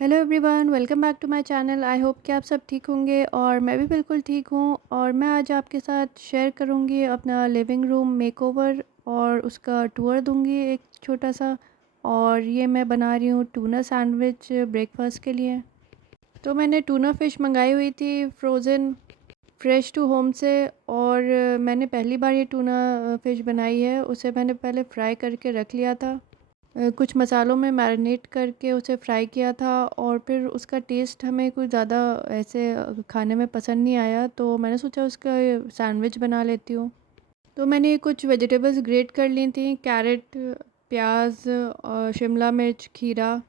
Hello everyone, welcome back to my channel. I hope कि आप सब ठीक होंगे और मैं भी बिल्कुल ठीक हूँ। और मैं आज आपके साथ शेयर करूँगी अपना लिविंग रूम मेकओवर और उसका टूर दूँगी एक छोटा सा। और ये मैं बना रही हूँ टूना सैंडविच ब्रेकफास्ट के लिए। तो मैंने टूना फ़िश मंगाई हुई थी फ्रोज़न, फ्रेश टू होम से। और मैंने पहली बार ये टूना फ़िश बनाई है। उसे मैंने पहले फ्राई करके रख लिया था, कुछ मसालों में मैरिनेट करके उसे फ्राई किया था। और फिर उसका टेस्ट हमें कुछ ज़्यादा ऐसे खाने में पसंद नहीं आया, तो मैंने सोचा उसका सैंडविच बना लेती हूँ। तो मैंने कुछ वेजिटेबल्स ग्रेट कर ली थी, कैरेट, प्याज और शिमला मिर्च, खीरा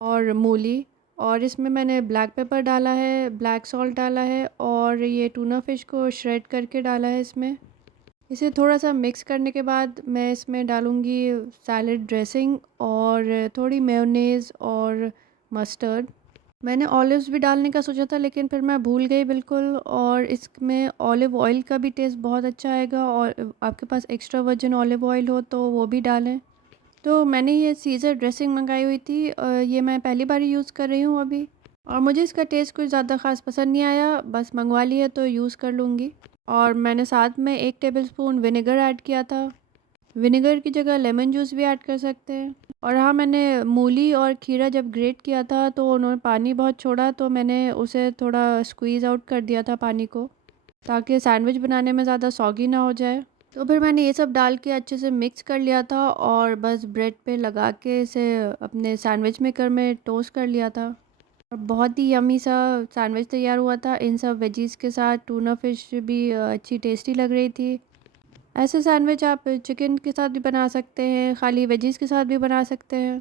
और मूली। और इसमें मैंने ब्लैक पेपर डाला है, ब्लैक सॉल्ट डाला है और ये टूना फ़िश को श्रेड करके डाला है इसमें। इसे थोड़ा सा मिक्स करने के बाद मैं इसमें डालूँगी सैलड ड्रेसिंग और थोड़ी मेयोनेज़ और मस्टर्ड। मैंने ऑलिव्स भी डालने का सोचा था, लेकिन फिर मैं भूल गई बिल्कुल। और इसमें ऑलिव ऑयल का भी टेस्ट बहुत अच्छा आएगा, और आपके पास एक्स्ट्रा वर्जिन ऑलिव ऑयल हो तो वो भी डालें। तो मैंने ये सीज़र ड्रेसिंग मंगाई हुई थी, ये मैं पहली बार ही यूज़ कर रही हूँ अभी। और मुझे इसका टेस्ट कुछ ज़्यादा ख़ास पसंद नहीं आया, बस मंगवा लिया तो यूज़ कर लूँगी। और मैंने साथ में 1 टेबलस्पून विनेगर ऐड किया था। विनेगर की जगह लेमन जूस भी ऐड कर सकते हैं। और हाँ, मैंने मूली और खीरा जब ग्रेट किया था तो उन्होंने पानी बहुत छोड़ा, तो मैंने उसे थोड़ा स्क्वीज़ आउट कर दिया था पानी को, ताकि सैंडविच बनाने में ज़्यादा सॉगी ना हो जाए। तो फिर मैंने ये सब डाल के अच्छे से मिक्स कर लिया था और बस ब्रेड पे लगा के इसे अपने सैंडविच मेकर में टोस्ट कर लिया था। और बहुत ही यम्मी सा सैंडविच तैयार हुआ था इन सब वेजीज़ के साथ। टूना फ़िश भी अच्छी टेस्टी लग रही थी। ऐसे सैंडविच आप चिकन के साथ भी बना सकते हैं, खाली वेजीज़ के साथ भी बना सकते हैं,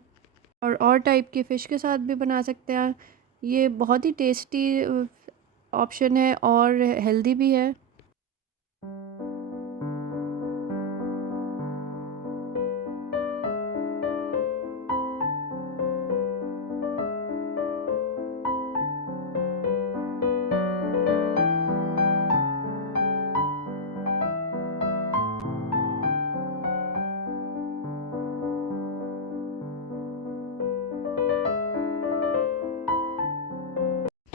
और टाइप की फ़िश के साथ भी बना सकते हैं। ये बहुत ही टेस्टी ऑप्शन है और हेल्दी भी है।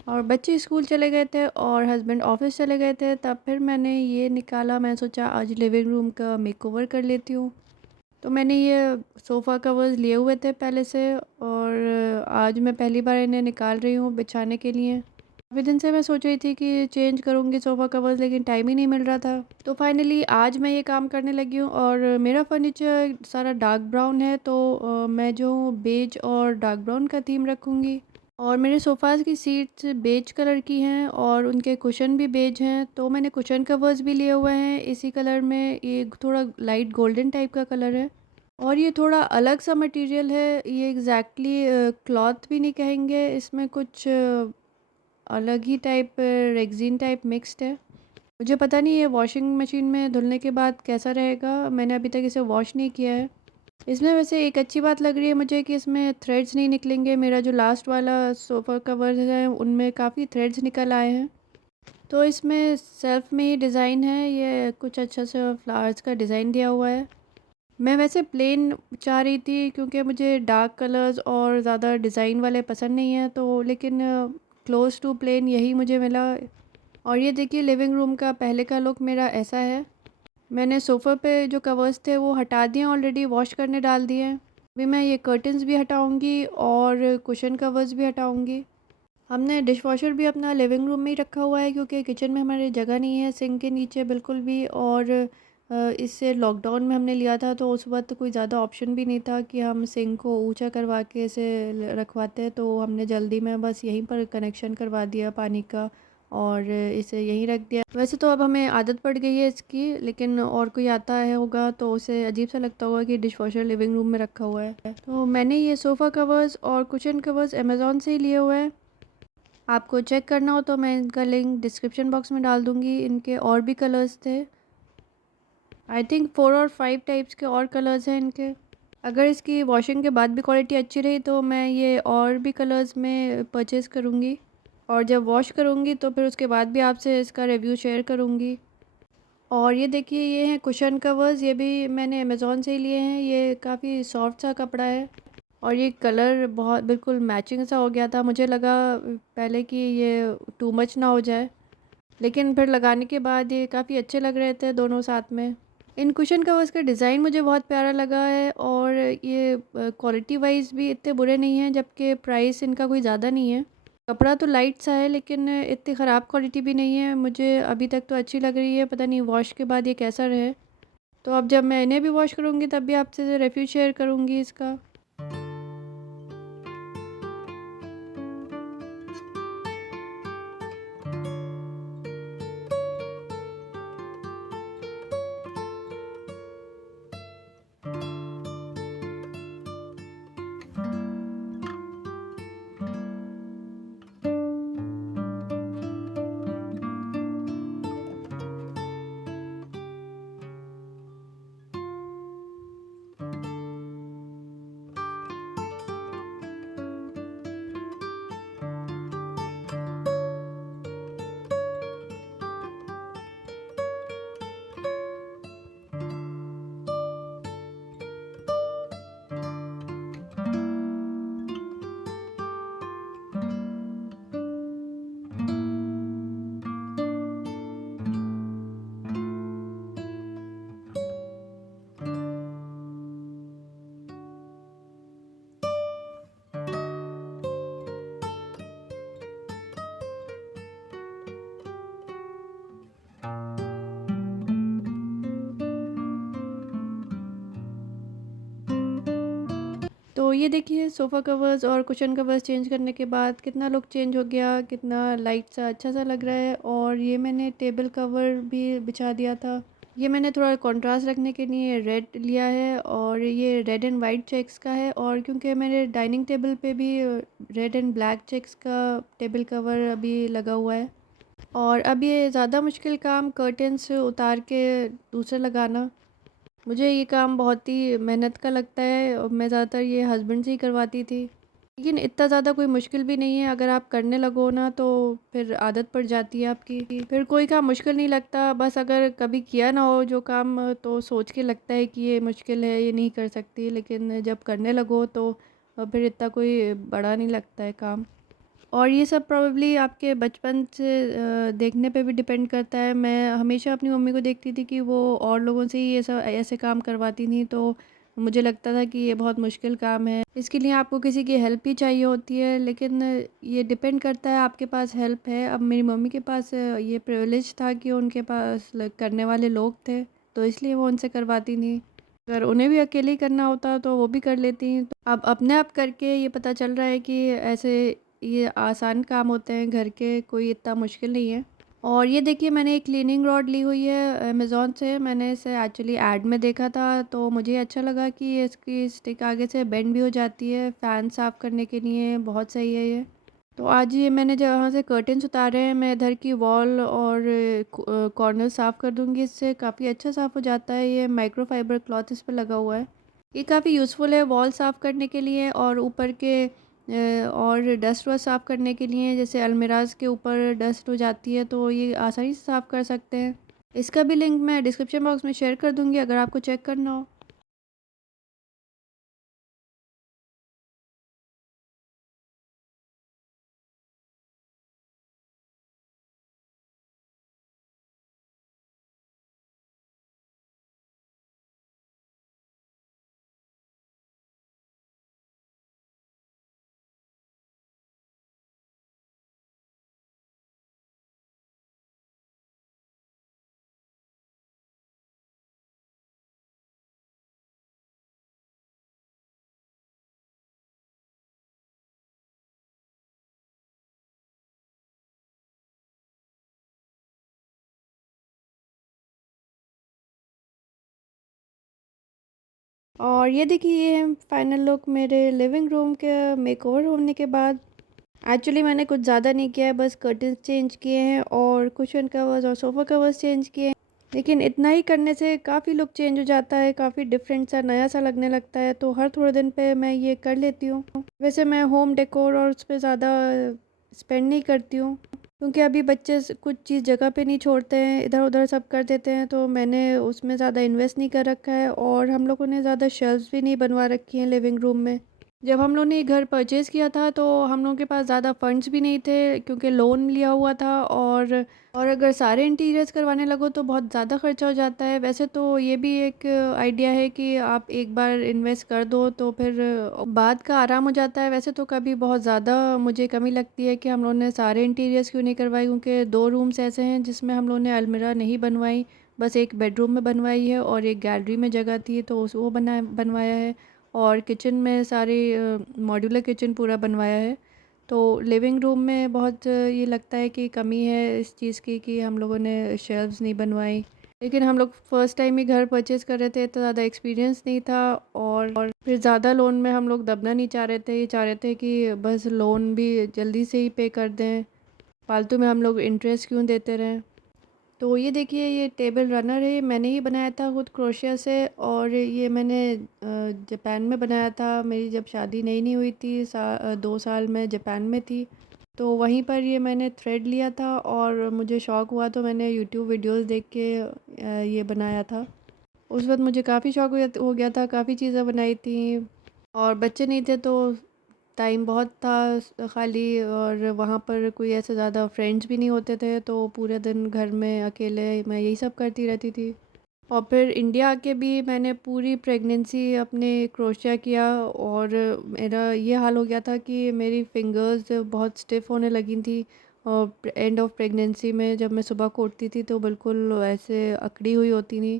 और बच्चे स्कूल चले गए थे और हस्बैंड ऑफिस चले गए थे, तब फिर मैंने ये निकाला। मैं सोचा आज लिविंग रूम का मेकओवर कर लेती हूँ। तो मैंने ये सोफ़ा कवर्स लिए हुए थे पहले से, और आज मैं पहली बार इन्हें निकाल रही हूँ बिछाने के लिए। काफ़ी दिन से मैं सोच रही थी कि चेंज करूँगी सोफ़ा कवर्स, लेकिन टाइम ही नहीं मिल रहा था। तो फाइनली आज मैं ये काम करने लगी हूँ। और मेरा फर्नीचर सारा डार्क ब्राउन है, तो मैं जो बेज और डार्क ब्राउन का थीम रखूँगी। और मेरे सोफ़ाज़ की सीट्स बेज कलर की हैं और उनके कुशन भी बेज हैं, तो मैंने कुशन कवर्स भी लिए हुए हैं इसी कलर में। ये थोड़ा लाइट गोल्डन टाइप का कलर है और ये थोड़ा अलग सा मटेरियल है। ये एग्जैक्टली क्लॉथ भी नहीं कहेंगे, इसमें कुछ अलग ही टाइप रेक्सिन टाइप मिक्स्ड है। मुझे पता नहीं ये वॉशिंग मशीन में धुलने के बाद कैसा रहेगा, मैंने अभी तक इसे वॉश नहीं किया है। इसमें वैसे एक अच्छी बात लग रही है मुझे कि इसमें थ्रेड्स नहीं निकलेंगे। मेरा जो लास्ट वाला सोफ़ा कवर है उनमें काफ़ी थ्रेड्स निकल आए हैं। तो इसमें सेल्फ में ही डिज़ाइन है, ये कुछ अच्छा सा फ्लावर्स का डिज़ाइन दिया हुआ है। मैं वैसे प्लेन चाह रही थी, क्योंकि मुझे डार्क कलर्स और ज़्यादा डिज़ाइन वाले पसंद नहीं हैं, तो लेकिन क्लोज़ टू प्लेन यही मुझे मिला। और ये देखिए, लिविंग रूम का पहले का लुक मेरा ऐसा है। मैंने सोफ़े पे जो कवर्स थे वो हटा दिए, ऑलरेडी वॉश करने डाल दिए हैं। अभी मैं ये कर्टन्स भी हटाऊंगी और कुशन कवर्स भी हटाऊंगी। हमने डिश वॉशर भी अपना लिविंग रूम में ही रखा हुआ है, क्योंकि किचन में हमारी जगह नहीं है सिंक के नीचे बिल्कुल भी। और इससे लॉकडाउन में हमने लिया था, तो उस वक्त कोई ज़्यादा ऑप्शन भी नहीं था कि हम सिंक को ऊंचा करवा के इसे रखवाते। तो हमने जल्दी में बस यहीं पर कनेक्शन करवा दिया पानी का और इसे यहीं रख दिया। वैसे तो अब हमें आदत पड़ गई है इसकी, लेकिन और कोई आता है होगा तो उसे अजीब सा लगता होगा कि डिश वॉशर लिविंग रूम में रखा हुआ है। तो मैंने ये सोफ़ा कवर्स और कुशन कवर्स अमेज़ॉन से ही लिए हुए हैं। आपको चेक करना हो तो मैं इनका लिंक डिस्क्रिप्शन बॉक्स में डाल दूँगी। इनके और भी कलर्स थे। आई थिंक 4 और 5 टाइप्स के और कलर्स हैं इनके। अगर इसकी वॉशिंग के बाद भी क्वालिटी अच्छी रही तो मैं ये और भी कलर्स में परचेज़ करूँगी, और जब वॉश करूँगी तो फिर उसके बाद भी आपसे इसका रिव्यू शेयर करूँगी। और ये देखिए, ये हैं कुशन कवर्स, ये भी मैंने अमेज़ॉन से ही लिए हैं। ये काफ़ी सॉफ्ट सा कपड़ा है और ये कलर बहुत बिल्कुल मैचिंग सा हो गया था। मुझे लगा पहले कि ये टू मच ना हो जाए, लेकिन फिर लगाने के बाद ये काफ़ी अच्छे लग रहे थे दोनों साथ में। इन कुशन कवर्स का डिज़ाइन मुझे बहुत प्यारा लगा है, और ये क्वालिटी वाइज़ भी इतने बुरे नहीं हैं, जबकि प्राइस इनका कोई ज़्यादा नहीं है। कपड़ा तो लाइट सा है, लेकिन इतनी ख़राब क्वालिटी भी नहीं है। मुझे अभी तक तो अच्छी लग रही है, पता नहीं वॉश के बाद ये कैसा रहे। तो अब जब मैं इन्हें भी वॉश करूँगी तब भी आपसे रिव्यू शेयर करूँगी इसका। तो ये देखिए, सोफ़ा कवर्स और कुशन कवर्स चेंज करने के बाद कितना लुक चेंज हो गया, कितना लाइट सा अच्छा सा लग रहा है। और ये मैंने टेबल कवर भी बिछा दिया था। ये मैंने थोड़ा कंट्रास्ट रखने के लिए रेड लिया है, और ये रेड एंड वाइट चेक्स का है। और क्योंकि मेरे डाइनिंग टेबल पे भी रेड एंड ब्लैक चेक्स का टेबल कवर अभी लगा हुआ है। और अब ये ज़्यादा मुश्किल काम कर्टेन्स उतार के दूसरे लगाना, मुझे ये काम बहुत ही मेहनत का लगता है, और मैं ज़्यादातर ये हस्बैंड से ही करवाती थी। लेकिन इतना ज़्यादा कोई मुश्किल भी नहीं है, अगर आप करने लगो ना तो फिर आदत पड़ जाती है आपकी। फिर कोई काम मुश्किल नहीं लगता, बस अगर कभी किया ना हो जो काम तो सोच के लगता है कि ये मुश्किल है, ये नहीं कर सकती, लेकिन जब करने लगो तो फिर इतना कोई बड़ा नहीं लगता है काम। और ये सब प्रोबेबली आपके बचपन से देखने पे भी डिपेंड करता है। मैं हमेशा अपनी मम्मी को देखती थी कि वो और लोगों से ही ये सब ऐसे काम करवाती थी, तो मुझे लगता था कि ये बहुत मुश्किल काम है, इसके लिए आपको किसी की हेल्प ही चाहिए होती है। लेकिन ये डिपेंड करता है आपके पास हेल्प है। अब मेरी मम्मी के पास ये प्रिविलेज था कि उनके पास करने वाले लोग थे, तो इसलिए वो उनसे करवाती थी। अगर उन्हें भी अकेले ही करना होता तो वो भी कर लेती। तो अब अपने आप करके ये पता चल रहा है कि ऐसे ये आसान काम होते हैं घर के, कोई इतना मुश्किल नहीं है। और ये देखिए, मैंने एक क्लीनिंग रॉड ली हुई है अमेज़न से। मैंने इसे एक्चुअली ऐड में देखा था, तो मुझे अच्छा लगा कि ये इसकी स्टिक आगे से बेंड भी हो जाती है, फ़ैन साफ़ करने के लिए बहुत सही है ये। तो आज ये मैंने जहाँ से कर्टेन्स उतारे हैं, मैं इधर की वॉल और कॉर्नर साफ़ कर दूँगी, इससे काफ़ी अच्छा साफ़ हो जाता है। ये माइक्रोफाइबर क्लॉथ इस पे लगा हुआ है। ये काफ़ी यूज़फुल है वॉल साफ़ करने के लिए, और ऊपर के और डस्ट वस्ट साफ़ करने के लिए, जैसे अलमीराज़ के ऊपर डस्ट हो जाती है तो ये आसानी से साफ़ कर सकते हैं। इसका भी लिंक मैं डिस्क्रिप्शन बॉक्स में शेयर कर दूँगी अगर आपको चेक करना हो। और ये देखिए, ये है फाइनल लुक मेरे लिविंग रूम के मेकओवर होने के बाद। एक्चुअली मैंने कुछ ज़्यादा नहीं किया है, बस कर्टन्स चेंज किए हैं और कुशन कवर्स और सोफ़ा कवर्स चेंज किए हैं। लेकिन इतना ही करने से काफ़ी लुक चेंज हो जाता है, काफ़ी डिफरेंट सा नया सा लगने लगता है, तो हर थोड़े दिन पे मैं ये कर लेती हूँ। वैसे मैं होम डेकोर और उस पे ज़्यादा स्पेंड नहीं करती हूँ, क्योंकि अभी बच्चे कुछ चीज़ जगह पे नहीं छोड़ते हैं, इधर-उधर सब कर देते हैं, तो मैंने उसमें ज़्यादा इन्वेस्ट नहीं कर रखा है और हम लोगों ने ज़्यादा शेल्फ्स भी नहीं बनवा रखी हैं लिविंग रूम में। जब हम लोगों ने ये घर परचेज़ किया था तो हम लोगों के पास ज़्यादा फंड्स भी नहीं थे, क्योंकि लोन लिया हुआ था और अगर सारे इंटीरियर्स करवाने लगो तो बहुत ज़्यादा खर्चा हो जाता है। वैसे तो ये भी एक आइडिया है कि आप एक बार इन्वेस्ट कर दो तो फिर बाद का आराम हो जाता है। वैसे तो कभी बहुत ज़्यादा मुझे कमी लगती है कि हम लोगों ने सारे इंटीरियर्स क्यों नहीं करवाए, क्योंकि 2 रूम्स ऐसे हैं जिसमें हम लोगों ने अलमीरा नहीं बनवाई, बस एक बेडरूम में बनवाई है और एक गैलरी में जगह थी तो उस वो बनवाया है। और किचन में सारी मॉड्यूलर किचन पूरा बनवाया है। तो लिविंग रूम में बहुत ये लगता है कि कमी है इस चीज़ की कि हम लोगों ने शेल्व्स नहीं बनवाई। लेकिन हम लोग फर्स्ट टाइम ही घर परचेज़ कर रहे थे तो ज़्यादा एक्सपीरियंस नहीं था और फिर ज़्यादा लोन में हम लोग दबना नहीं चाह रहे थे। ये चाह रहे थे कि बस लोन भी जल्दी से ही पे कर दें, फालतू में हम लोग इंटरेस्ट क्यों देते रहें। तो ये देखिए, ये टेबल रनर है, मैंने ही बनाया था खुद क्रोशिया से और ये मैंने जापान में बनाया था। मेरी जब शादी नई नई हुई थी 2 साल मैं जापान में थी, तो वहीं पर ये मैंने थ्रेड लिया था और मुझे शौक़ हुआ तो मैंने यूट्यूब वीडियोस देख के ये बनाया था। उस वक़्त मुझे काफ़ी शौक़ हो गया था, काफ़ी चीज़ें बनाई थी और बच्चे नहीं थे तो टाइम बहुत था खाली और वहाँ पर कोई ऐसे ज़्यादा फ्रेंड्स भी नहीं होते थे, तो पूरे दिन घर में अकेले मैं यही सब करती रहती थी। और फिर इंडिया आके भी मैंने पूरी प्रेगनेंसी अपने क्रोशिया किया और मेरा ये हाल हो गया था कि मेरी फिंगर्स बहुत स्टिफ़ होने लगी थी और एंड ऑफ प्रेगनेंसी में जब मैं सुबह को उठती थी तो बिल्कुल ऐसे अकड़ी हुई होती थी।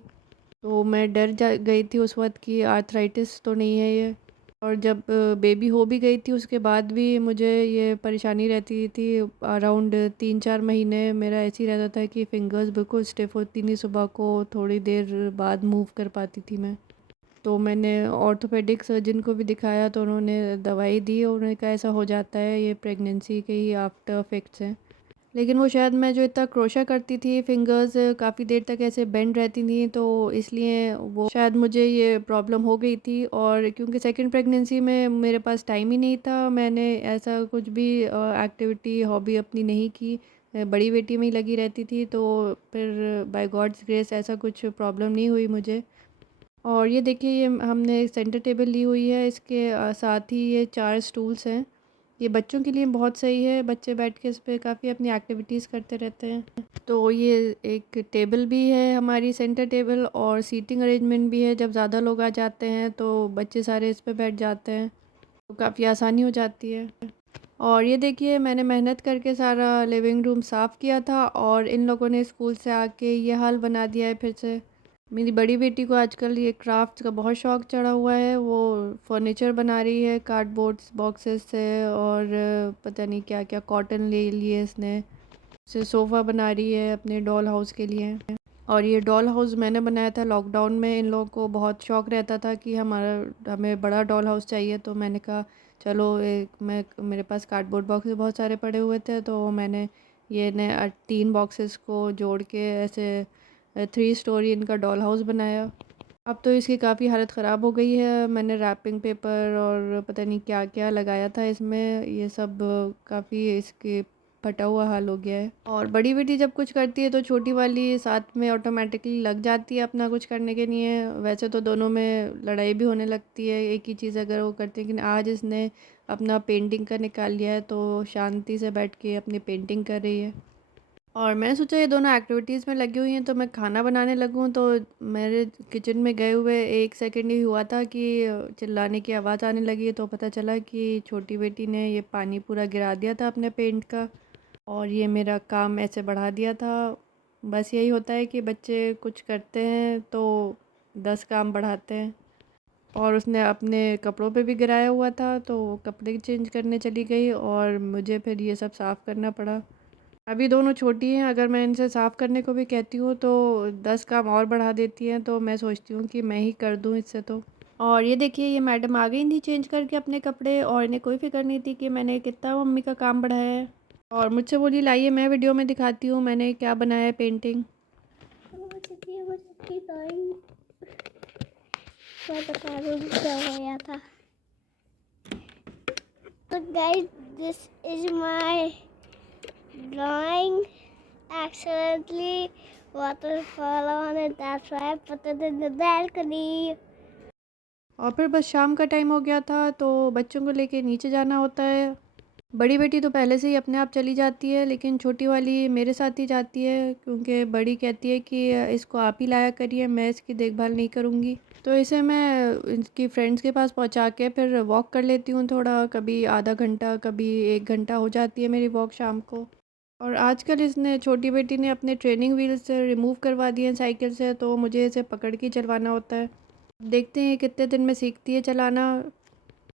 तो मैं डर जा गई थी उस वक़्त कि आर्थराइटिस तो नहीं है ये। और जब बेबी हो भी गई थी उसके बाद भी मुझे ये परेशानी रहती थी। अराउंड 3-4 महीने मेरा ऐसे ही रहता था कि फिंगर्स बिल्कुल स्टिफ़ होती नहीं, सुबह को थोड़ी देर बाद मूव कर पाती थी मैं। तो मैंने ऑर्थोपेडिक सर्जन को भी दिखाया तो उन्होंने दवाई दी और उन्होंने कहा ऐसा हो जाता है, ये प्रेगनेंसी के ही आफ्टर इफ़ेक्ट्स हैं। लेकिन वो शायद मैं जो इतना क्रोशा करती थी, फिंगर्स काफ़ी देर तक ऐसे बेंड रहती थी तो इसलिए वो शायद मुझे ये प्रॉब्लम हो गई थी। और क्योंकि सेकंड प्रेगनेंसी में मेरे पास टाइम ही नहीं था, मैंने ऐसा कुछ भी एक्टिविटी हॉबी अपनी नहीं की। बड़ी बेटी में ही लगी रहती थी, तो फिर बाय गॉड्स ग्रेस ऐसा कुछ प्रॉब्लम नहीं हुई मुझे। और ये देखिए, ये हमने एक सेंटर टेबल ली हुई है, इसके साथ ही ये 4 स्टूल्स हैं। ये बच्चों के लिए बहुत सही है, बच्चे बैठ के इस पे काफ़ी अपनी एक्टिविटीज़ करते रहते हैं। तो ये एक टेबल भी है हमारी, सेंटर टेबल, और सीटिंग अरेंजमेंट भी है। जब ज़्यादा लोग आ जाते हैं तो बच्चे सारे इस पे बैठ जाते हैं, तो काफ़ी आसानी हो जाती है। और ये देखिए, मैंने मेहनत करके सारा लिविंग रूम साफ़ किया था और इन लोगों ने स्कूल से आके ये हाल बना दिया है फिर से। मेरी बड़ी बेटी को आजकल ये क्राफ्ट्स का बहुत शौक़ चढ़ा हुआ है। वो फर्नीचर बना रही है कार्डबोर्ड्स बॉक्सेस से और पता नहीं क्या-क्या कॉटन ले लिए इसने। से सोफ़ा बना रही है अपने डॉल हाउस के लिए। और ये डॉल हाउस मैंने बनाया था लॉकडाउन में। इन लोगों को बहुत शौक़ रहता था कि हमें बड़ा डॉल हाउस चाहिए, तो मैंने कहा चलो मेरे पास कार्डबोर्ड बॉक्स बहुत सारे पड़े हुए थे, तो मैंने ये 3 बॉक्सेस को जोड़ के ऐसे 3 स्टोरी इनका डॉल हाउस बनाया। अब तो इसकी काफ़ी हालत ख़राब हो गई है। मैंने रैपिंग पेपर और पता नहीं क्या-क्या लगाया था इसमें, ये सब काफ़ी इसके फटा हुआ हाल हो गया है। और बड़ी बेटी जब कुछ करती है तो छोटी वाली साथ में ऑटोमेटिकली लग जाती है अपना कुछ करने के लिए। वैसे तो दोनों में लड़ाई भी होने लगती है एक ही चीज़ अगर वो करते हैं, लेकिन आज इसने अपना पेंटिंग का निकाल लिया है तो शांति से बैठ के अपनी पेंटिंग कर रही है। और मैंने सोचा ये दोनों एक्टिविटीज़ में लगी हुई हैं तो मैं खाना बनाने लगूँ, तो मेरे किचन में गए हुए 1 सेकंड ही हुआ था कि चिल्लाने की आवाज़ आने लगी, तो पता चला कि छोटी बेटी ने ये पानी पूरा गिरा दिया था अपने पेंट का और ये मेरा काम ऐसे बढ़ा दिया था। बस यही होता है कि बच्चे कुछ करते हैं तो 10 काम बढ़ाते हैं। और उसने अपने कपड़ों पे भी गिराया हुआ था, तो वो कपड़े चेंज करने चली गई और मुझे फिर ये सब साफ़ करना पड़ा। अभी दोनों छोटी हैं, अगर मैं इनसे साफ़ करने को भी कहती हूँ तो 10 काम और बढ़ा देती हैं, तो मैं सोचती हूँ कि मैं ही कर दूँ इससे तो। और ये देखिए, ये मैडम आ गई थी चेंज करके अपने कपड़े और इन्हें कोई फ़िक्र नहीं थी कि मैंने कितना मम्मी का काम बढ़ाया है। और मुझसे बोली लाइए मैं वीडियो में दिखाती हूँ मैंने क्या बनाया है पेंटिंग। मुझे ड्राइंग मैं बता रही हूँ क्या हो गया था। तो guys this is my drawing accidentally waterfall on it, that's why I put it in the balcony। और फिर बस शाम का टाइम हो गया था तो बच्चों को लेके नीचे जाना होता है। बड़ी बेटी तो पहले से ही अपने आप चली जाती है, लेकिन छोटी वाली मेरे साथ ही जाती है क्योंकि बड़ी कहती है कि इसको आप ही लाया करिए, मैं इसकी देखभाल नहीं करूँगी। तो इसे मैं इसकी फ्रेंड्स के पास पहुँचा के फिर वॉक कर लेती हूँ थोड़ा, कभी आधा घंटा, कभी 1 घंटा हो जाती है मेरी वॉक शाम को। और आजकल इसने छोटी बेटी ने अपने ट्रेनिंग व्हील्स रिमूव करवा दिए हैं साइकिल से, तो मुझे इसे पकड़ के चलवाना होता है। देखते हैं कितने दिन में सीखती है चलाना।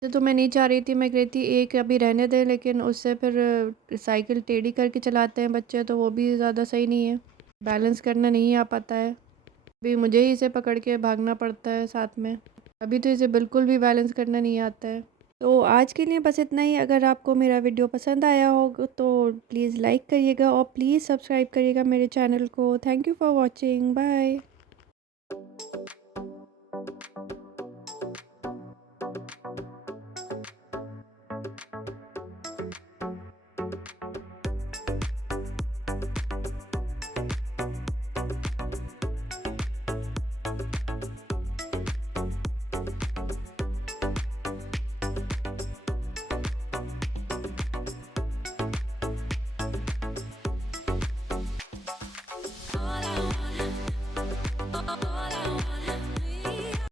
तो मैं नहीं चाह रही थी, मैं कह रही थी एक अभी रहने दें, लेकिन उससे फिर साइकिल टेढ़ी करके चलाते हैं बच्चे तो वो भी ज़्यादा सही नहीं है, बैलेंस करना नहीं आ पाता है। अभी मुझे ही इसे पकड़ के भागना पड़ता है साथ में, अभी तो इसे बिल्कुल भी बैलेंस करना नहीं आता है। तो आज के लिए बस इतना ही। अगर आपको मेरा वीडियो पसंद आया हो तो प्लीज़ लाइक करिएगा और प्लीज़ सब्सक्राइब करिएगा मेरे चैनल को। Thank you for watching, bye.